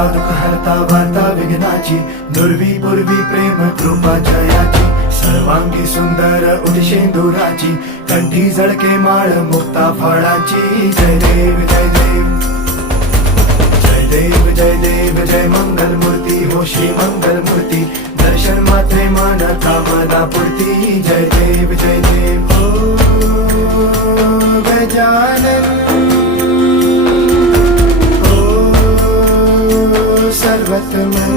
हरता दुःख हरता वार्ता विघ्नाची, दुर्वी पूर्वी प्रेम कृपा जयाची, सर्वांगी सुंदर उदिशेंदुराची, कंठी झळके माळ मुक्ता फळाची. जय देव जय देव जय देव जय देव जय मंगल मूर्ती हो श्री मंगल मूर्ती, दर्शन मात्रे मन कामना पूर्ती. जय देव जय देव हो गजानन हो सर्वतमन.